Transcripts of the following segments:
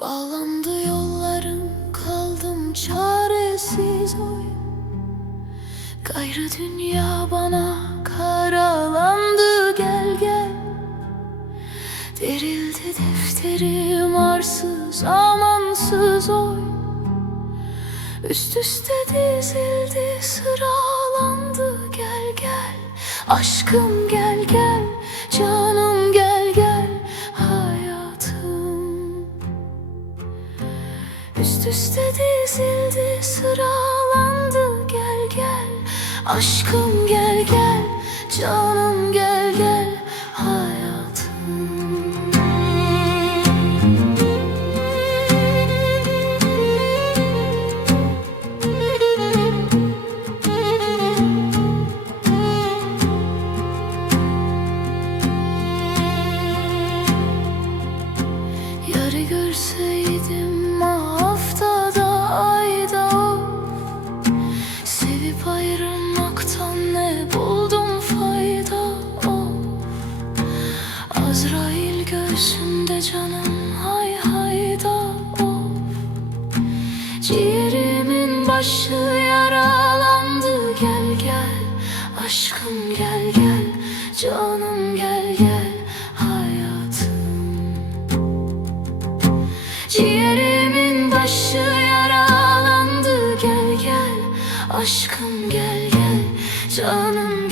Bağlandı yollarım kaldım çaresiz oy. Gayrı dünya bana karalandı gel gel. Derildi defterim arsız amansız oy. Üst üste dizildi sıralandı gel gel. Aşkım gel gel. Üste dizildi sıralandı. Gel gel. Aşkım gel gel. Canım gel gel. Hayatım. Yarı görseydim başı yaralandı. Gel gel. Aşkım gel gel. Canım gel gel. Hayatım. Ciğerimin başı yaralandı. Gel gel. Aşkım gel gel. Canım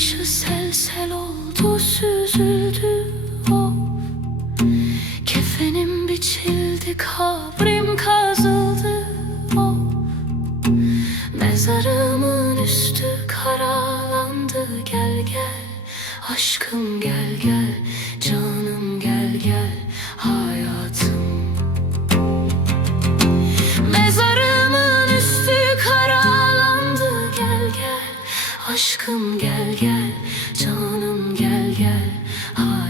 Yaşı sel sel oldu süzüldü of Kefenim biçildi kabrim kazıldı of Mezarımın üstü karalandı gel gel. Aşkım gel gel canım gel gel hayatım. Mezarımın üstü karalandı gel gel. Aşkım gel gel. Hayır